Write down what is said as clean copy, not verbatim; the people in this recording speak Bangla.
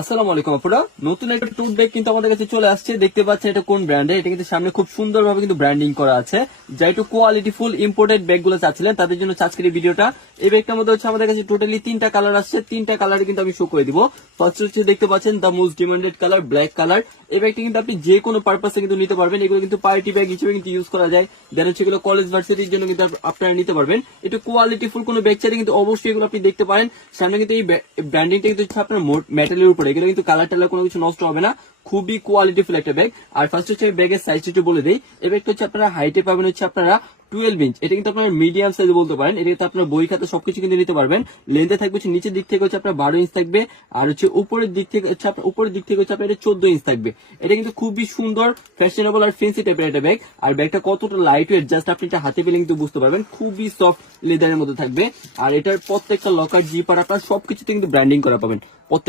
আসসালামু আলাইকুম আপুরা, নতুন একটা টুট ব্যাগ কিন্তু আমাদের কাছে চলে আসছে। দেখতে পাচ্ছেন এটা কোন ব্র্যান্ডে, এটা কিন্তু সামনে খুব সুন্দরভাবে কিন্তু ব্র্যান্ডিং করা আছে। যা একটু কোয়ালিটি ফুল ইম্পোর্টেড ব্যাগ গুলো চাচ্ছিলেন তাদের জন্য আজকের এই ভিডিওটা। এই ব্যাগটার মধ্যে হচ্ছে আমাদের কাছে টোটালি তিনটা কালার আসছে, তিনটা কালার কিন্তু আমি শো করে দিব। ফার্স্ট হচ্ছে দেখতে পাচ্ছেন the most demanded colour black colour. এই ব্যাগটা কিন্তু আপনি যে কোনো পারপাসে কিন্তু নিতে পারবেন, এগুলো কিন্তু পার্টি ব্যাগ হিসেবে কিন্তু ইউজ করা যায়। দেন হচ্ছে এগুলো কলেজ ভার্সিটির জন্য কিন্তু আপনারা নিতে পারবেন। একটু কোয়ালিটি ফুল কোনো ব্যাগ চাইলে কিন্তু অবশ্যই এগুলো আপনি দেখতে পারেন। সামনে কিন্তু এই ব্র্যান্ডিংটা কিন্তু হচ্ছে আপনার মেটালের উপরে, এগুলো কিন্তু কালার টালার কোনো কিছু নষ্ট হবে না। খুবই কোয়ালিটিফুল একটা ব্যাগ। আর ফার্স্ট হচ্ছে ব্যাগের সাইজটা একটু বলে দেই। এই ব্যাগটা হচ্ছে আপনারা হাইটে পাবেন হচ্ছে আপনারা 12 ইঞ্চ, এটা কিন্তু আপনার মিডিয়াম সাইজ বলতে পারেন। এটা কিন্তু আপনার বই খাতা সবকিছু কিন্তু নিতে পারবেন। লেন্থে থাকবে হচ্ছে নিচের দিক থেকে হচ্ছে আপনার 12 ইঞ্চ থাকবে, আর হচ্ছে উপরের দিক থেকে হচ্ছে আপনার উপরের দিক থেকে হচ্ছে আপনার এটা 14 ইঞ্চ থাকবে। এটা কিন্তু খুবই সুন্দর, ফ্যাশনেবল আর ফেন্সি টাইপের একটা ব্যাগ। আর ব্যাগটা কতটা লাইট ওয়েট জাস্ট আপনি এটা হাতে পেলে কিন্তু বুঝতে পারবেন। খুবই সফট লেদারের মধ্যে থাকবে। আর এটার প্রত্যেকটা লকার জিপার আপনার সবকিছুতে কিন্তু ব্র্যান্ডিং করা পাবেন। প্রত্যেক